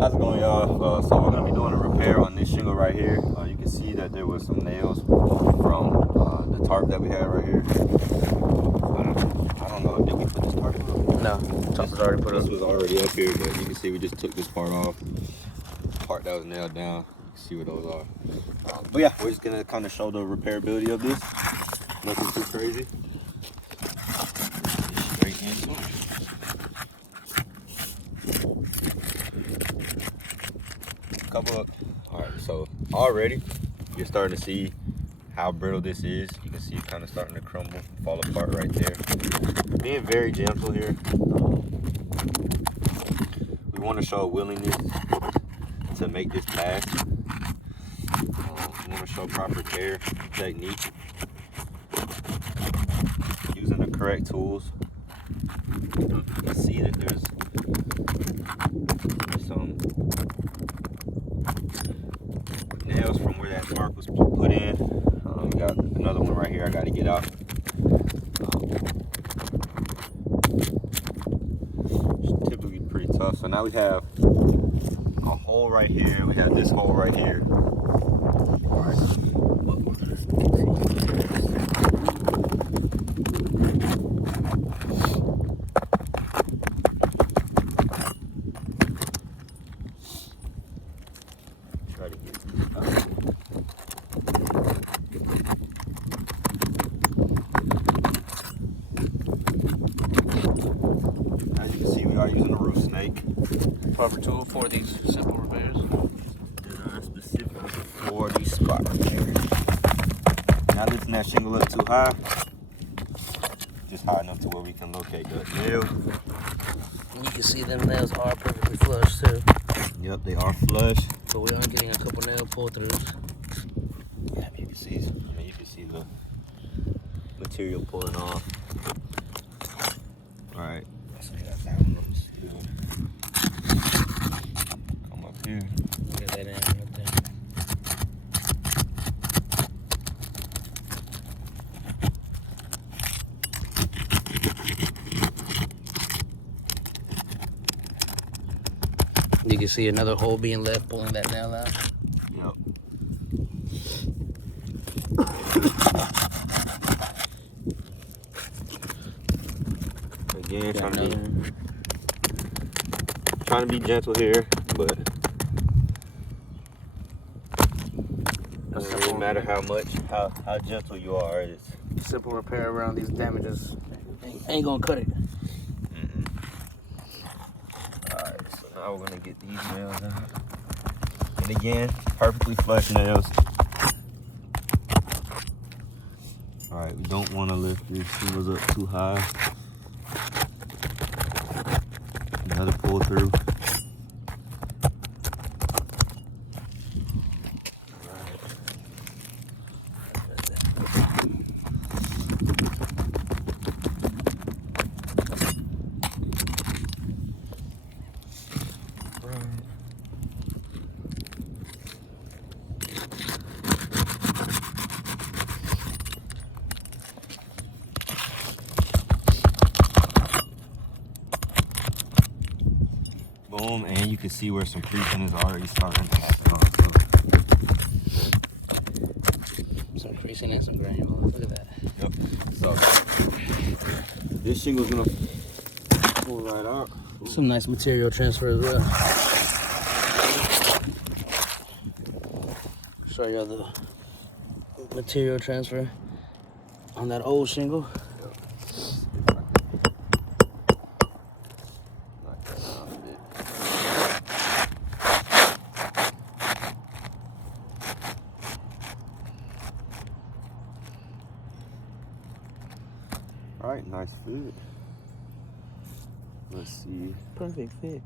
How's it going, y'all? So we're gonna be doing a repair on this shingle right here. You can see that there was some nails from the tarp that we had right here. I don't know, did we put this tarp up? No, tarp was already put up. This was already up here, but you can see we just took this part off. The part that was nailed down, you can see what those are. But yeah, we're just gonna kind of show the repairability of this. Nothing too crazy. Straight into it. All right, so already you're starting to see how brittle this is. You can see it kind of starting to crumble, fall apart right there. Being very gentle here. We want to show a willingness to make this pass. We want to show proper care technique, using the correct tools. You can see that there's some nails from where that mark was put in. We got another one right here I got to get out. It's typically pretty tough. So now we have a hole right here. We have this hole right here. All right. Try to get it out. As you can see, we are using a roof snake. Proper tool for these simple repairs. Designed specifically for these spot repairs. Not lifting that shingle up too high. Just high enough to where we can locate the nail. And you can see them nails are perfectly flush too. Yep, they are flush. But we are getting a couple nail pull-throughs. Yeah, you can see. You can see the material pulling off. All right, so we got that one. Come up here. Get that in right there. You can see another hole being left, pulling that nail out. Yep. Again, trying to be gentle here, but it doesn't matter how gentle you are. It's simple repair around these damages. Ain't gonna cut it. Alright, so now we're gonna get these nails out. And again, perfectly flush nails. Alright, we don't want to lift these shingles up too high. Another pull through. Boom, and you can see where some creasing is already starting to happen also. Some creasing and some granules. Look at that. Yep. So this shingle's gonna pull right out. Some nice material transfer as well. Show you the material transfer on that old shingle. All right, nice fit. Let's see. Perfect fit.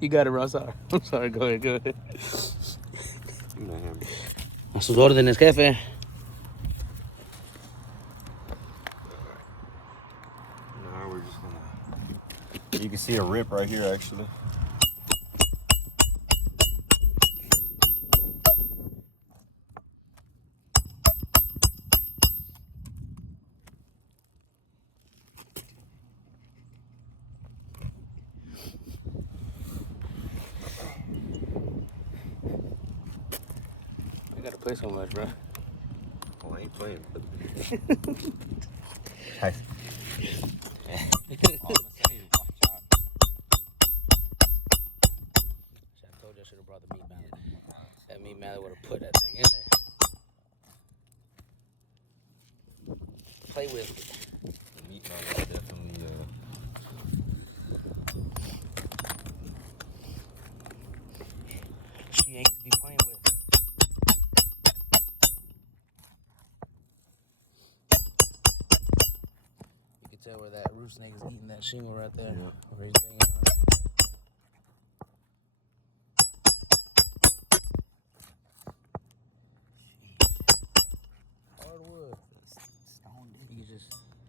You got it, Ross. I'm sorry. Go ahead. A sus órdenes, jefe. Now we're just gonna. You can see a rip right here, actually. play so much, bro. Oh, I ain't playing. Hey. All I'm saying is watch out. I told you I should have brought the meat mallet. That meat mallet would have put that thing in there. Play with it. The meat mallet is definitely She ain't to be playing with. You can tell where that roost snake is eating that shingle right there. Yeah. Where he's banging on it. Hardwood.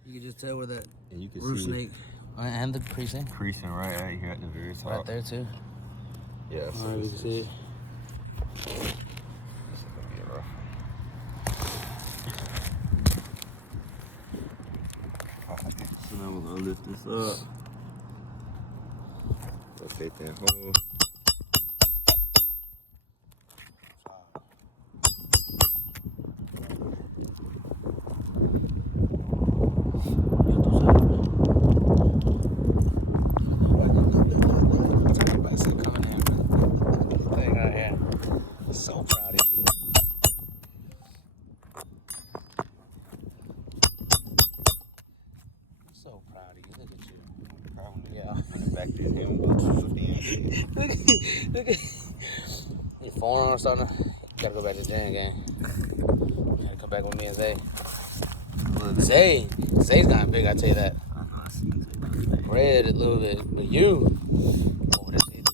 You can just tell where that and you can roost see snake and the creasing creasing right out here at the very top. right there too. Yeah, so Alright, you this can see it. This is gonna get rough. So now we're gonna lift this up. Locate that hole. So proud of you. So proud of you. Look at you. Probably. Yeah. In the back of his head. Look at your forearm starting to. You gotta go back to the gym game. You gotta come back with me and Zay. Zay's gotten big, I tell you that. I see you. Red a little bit, but you. Oh, that's it.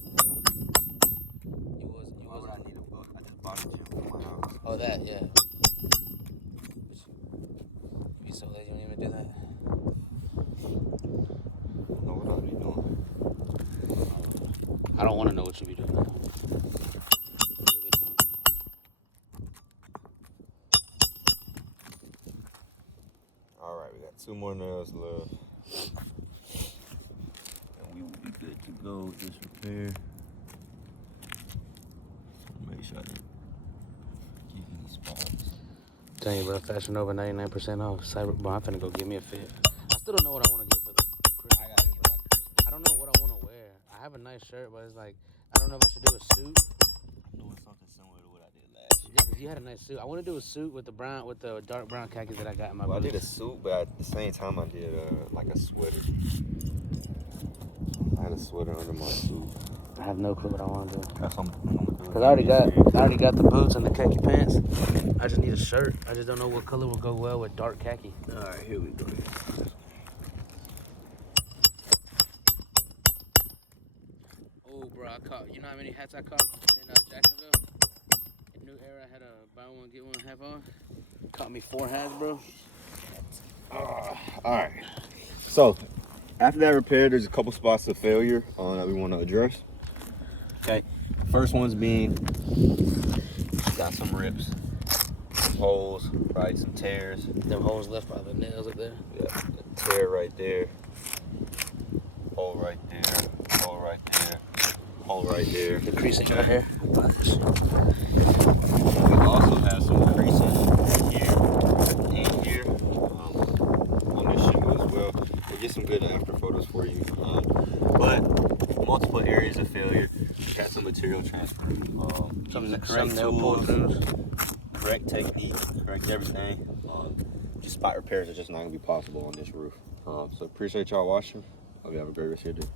Why would I need a book? I just bought a gym for my house. Oh, that, yeah. You be so lazy, you don't even do that. I don't know what I'll be doing. I don't want to know what you be doing. I really don't. Alright, we got 2 more nails left. And we will be good to go with this repair. Make sure I didn't keep any spots. Tell you, bro, Fashion Nova 99% off. Cyber, bro, I'm finna go get me a fit. I still don't know what I want to get for the Christmas. I gotta get my Christmas. I don't know what I want to wear. I have a nice shirt, but it's like, I don't know if I should do a suit. I'm doing something similar to what I did last year. Yeah, 'cause you had a nice suit. I want to do a suit with the dark brown khakis that I got in my Well, I boots. did a suit, but at the same time I did like a sweater. I had a sweater under my suit. I have no clue what I want to do. That's what I'm gonna do. Cause I already got the boots and the khaki pants. I just need a shirt. I just don't know what color will go well with dark khaki. All right, here we go. Oh, bro, I caught. You know how many hats I caught in Jacksonville? In New Era, I had a buy one get one half on. Caught me 4 hats, bro. All right. So after that repair, there's a couple spots of failure that we want to address. Okay. First one's being got some rips, some holes, right? Some tears. Them holes left by the nails up there. Yeah, a tear right there. Hole right there. Hole right there. Hole right there. The creasing right here. We also have some creases here and here on this shingle as well. We'll get some good after photos for you. But multiple areas of failure. We got some material transfer. Some correct nail pull tools, throughs. correct technique, correct everything. Just spot repairs are just not gonna be possible on this roof. So appreciate y'all watching. Hope you have a great rest of your day.